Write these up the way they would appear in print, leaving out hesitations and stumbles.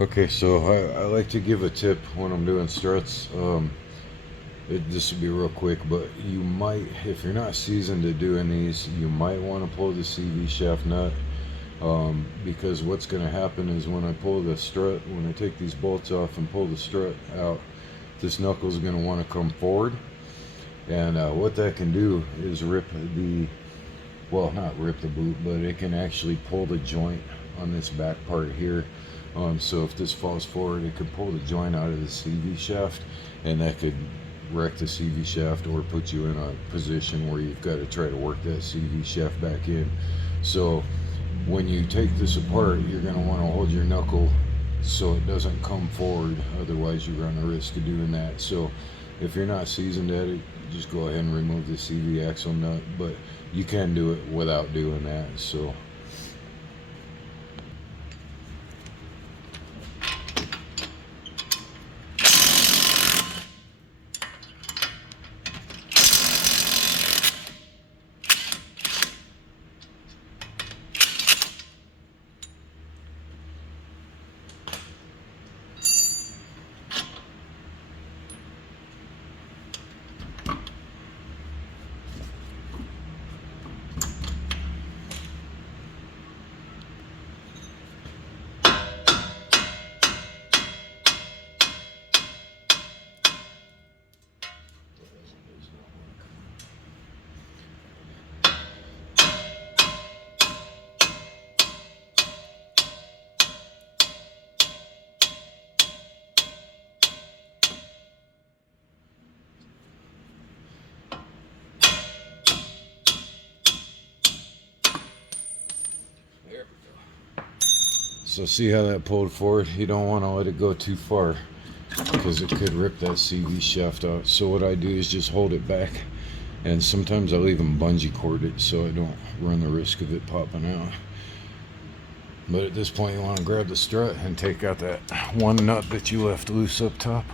Okay, so I like to give a tip when I'm doing struts. This will be real quick, but you might, if you're not seasoned at doing these, you might want to pull the CV shaft nut. Because what's going to happen is when I pull the strut, when I take these bolts off and pull the strut out, this knuckle is going to want to come forward. And what that can do is rip the, well, not rip the boot, but it can actually pull the joint on this back part here. So if this falls forward, it could pull the joint out of the CV shaft, and that could wreck the CV shaft or put you in a position where you've got to try to work that CV shaft back in. So when you take this apart, you're going to want to hold your knuckle so it doesn't come forward. Otherwise, you run the risk of doing that. So if you're not seasoned at it, just go ahead and remove the CV axle nut. But you can do it without doing that. So So see how that pulled forward? You don't want to let it go too far because it could rip that CV shaft out. So what I do is just hold it back, and sometimes I'll even bungee cord it so I don't run the risk of it popping out. But at this point you want to grab the strut and take out that one nut that you left loose up top.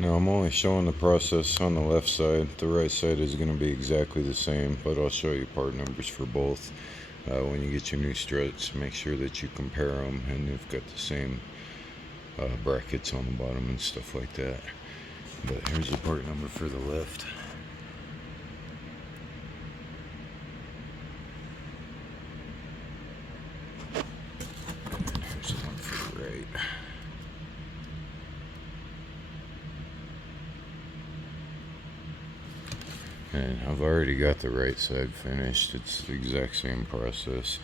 Now I'm only showing the process on the left side. The right side is going to be exactly the same, but I'll show you part numbers for both. When you get your new struts, make sure that you compare them and you've got the same brackets on the bottom and stuff like that. But here's the part number for the left. And here's the one for the right. And I've already got the right side finished. It's the exact same process.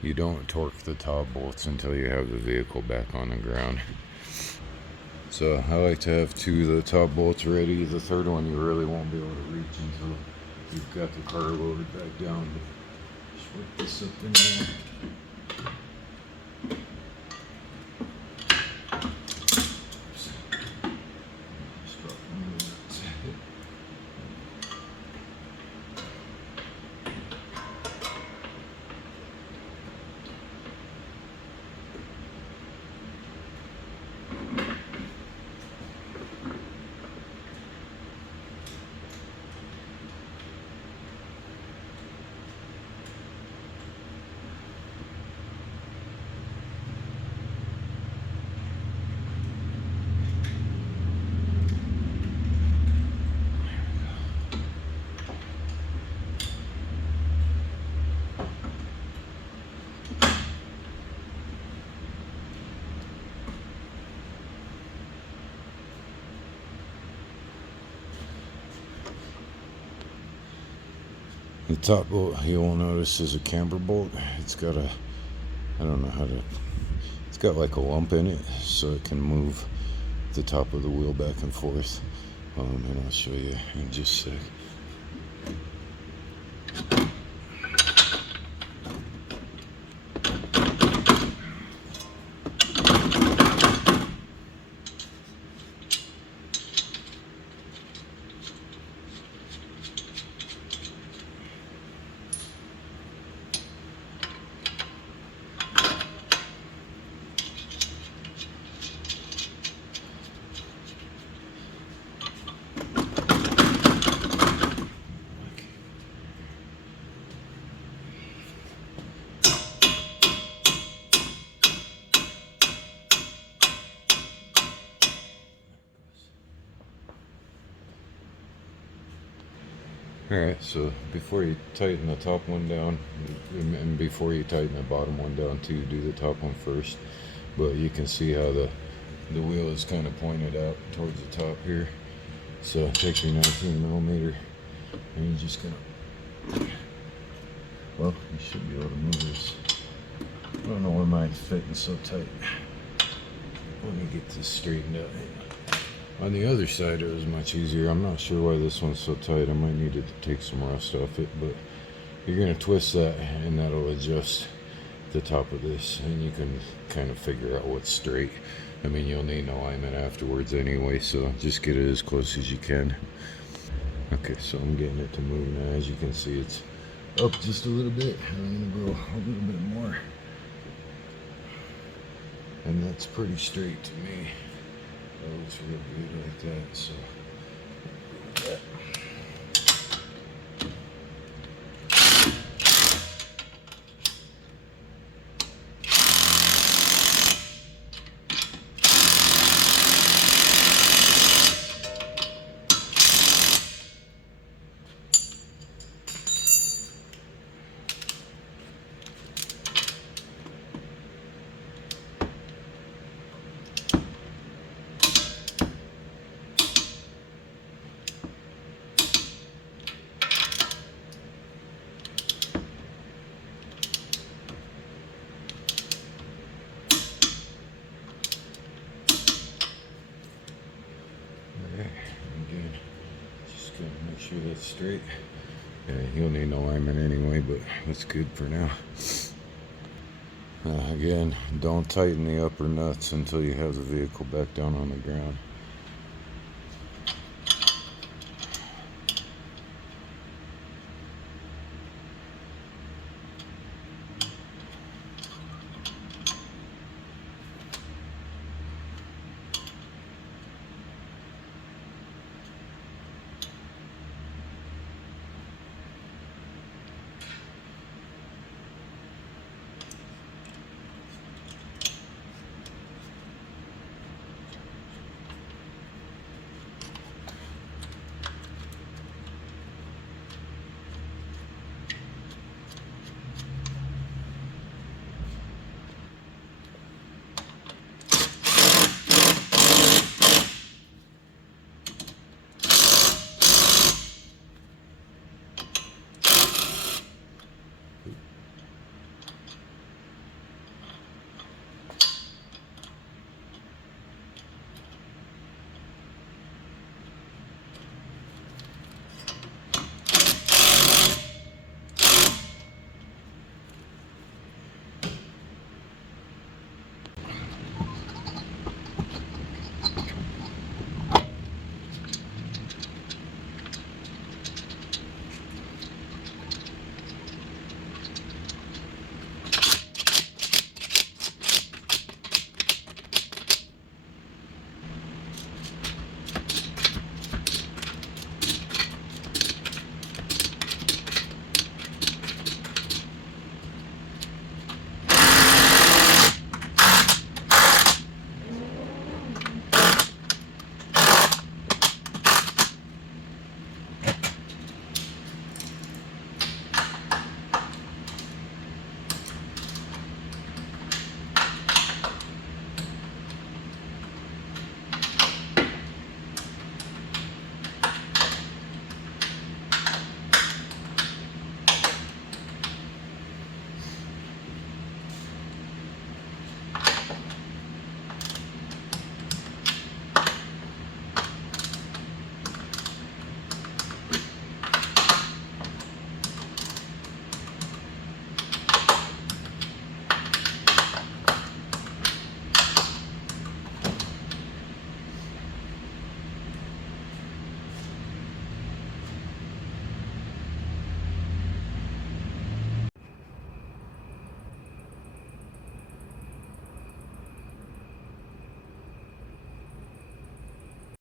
You don't torque the top bolts until you have the vehicle back on the ground. So I like to have two of the top bolts ready. The third one you really won't be able to reach until you've got the car loaded back down. Just work this up in there. The top bolt you will notice is a camber bolt. It's got a, I don't know how to, it's got like a lump in it so it can move the top of the wheel back and forth. And I'll show you in just a sec. Alright, so before you tighten the top one down, and before you tighten the bottom one down too, do the top one first. But you can see how the wheel is kind of pointed out towards the top here. So take your 19mm and you're just gonna, well, you should be able to move this. I don't know why mine's fitting so tight. Let me get this straightened out. On the other side, it was much easier. I'm not sure why this one's so tight. I might need to take some rust off it, but you're gonna twist that and that'll adjust the top of this, and you can kind of figure out what's straight. I mean, you'll need an alignment afterwards anyway, so just get it as close as you can. Okay, so I'm getting it to move now. As you can see, it's up just a little bit. I'm gonna go a little bit more, and that's pretty straight to me. That looks real good like that. So yeah. Again, just gonna make sure that's straight. Yeah, you'll need an alignment anyway, but that's good for now. Again, don't tighten the upper nuts until you have the vehicle back down on the ground.